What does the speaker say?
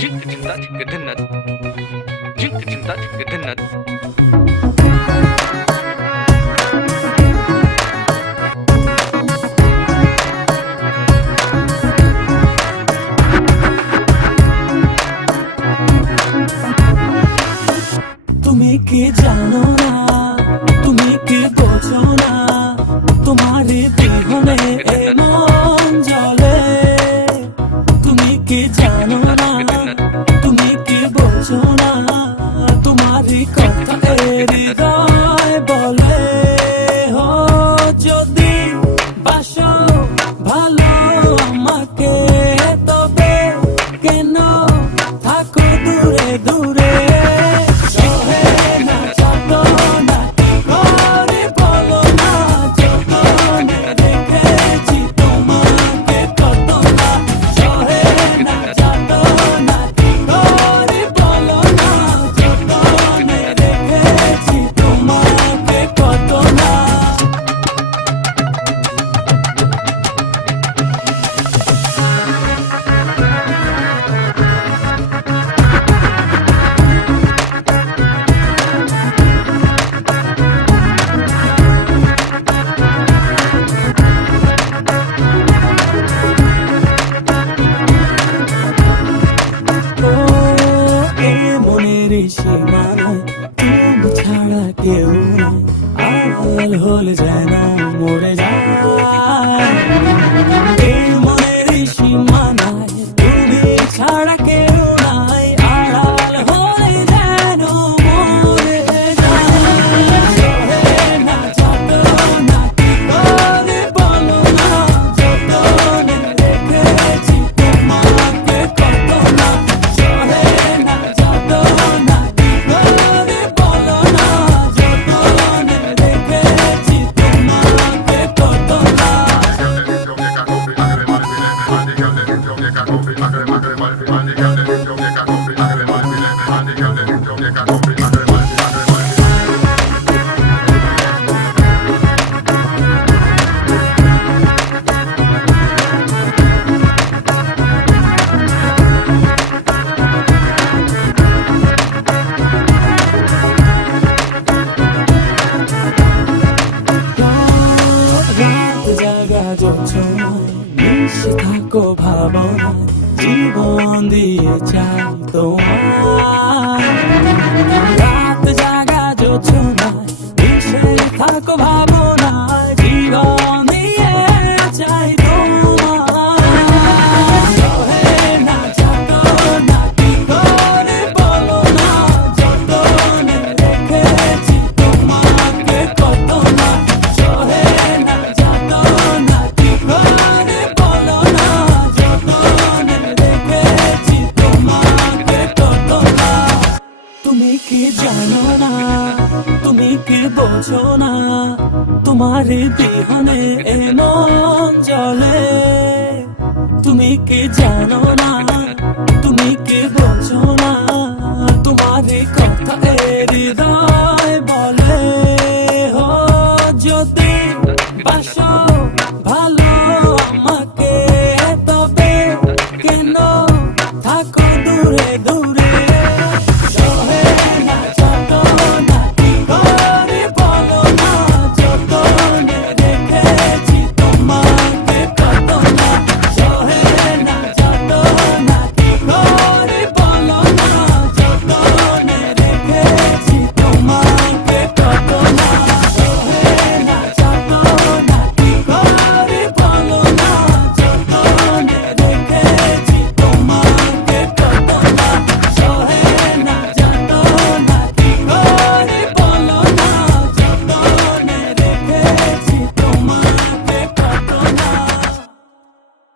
তুমি কি জানো না, তুমি কি বোঝো না, তোমার বিহনে এ মন জ্বলে। তুমি কি জানো না, তুমি কি বোঝো না, তোমার কথা হৃদয় বলে। হো যদি বাসো ভালো আমাকে, তবে কেন থাকো দূরে দূরে। তুমি ছাড়া কেউ নাই, আড়াল হলে যেন মরে যায়। এই মনের সীমানায় তুমি ছাড়া কেউ নাই, আড়াল হলে যেন মরে যায়। না যত না কি করে বলো না, যতনে রেখেছি তোমাকে কত না। সহে না যত না কি করে বলো না, যতনে রেখেছি তোমাকে কত না। মিশে থাকো ভাবনা, জীবন দিয়ে চাই তোমার। রাত জাগা জোছনায় মিশে থাকো ভাবনা, জীবন দিয়ে চাই তোমার। সহে না যত না কি করে বলো না, যতনে রেখেছি তোমাকে কত না। সহে না যত না কি করে বলো না, যতনে রেখেছি তোমাকে কত না। তুমি কি জানো না, তুমি কি বোঝো না, তোমার বিহনে এ মন জ্বলে। তুমি কি জানো না, তুমি কি বোঝো না, তোমার কথা হৃদয় বলে। হো যদি বাসো ভালো আমাকে, তবে কেন থাকো দূরে দূরে। সহে না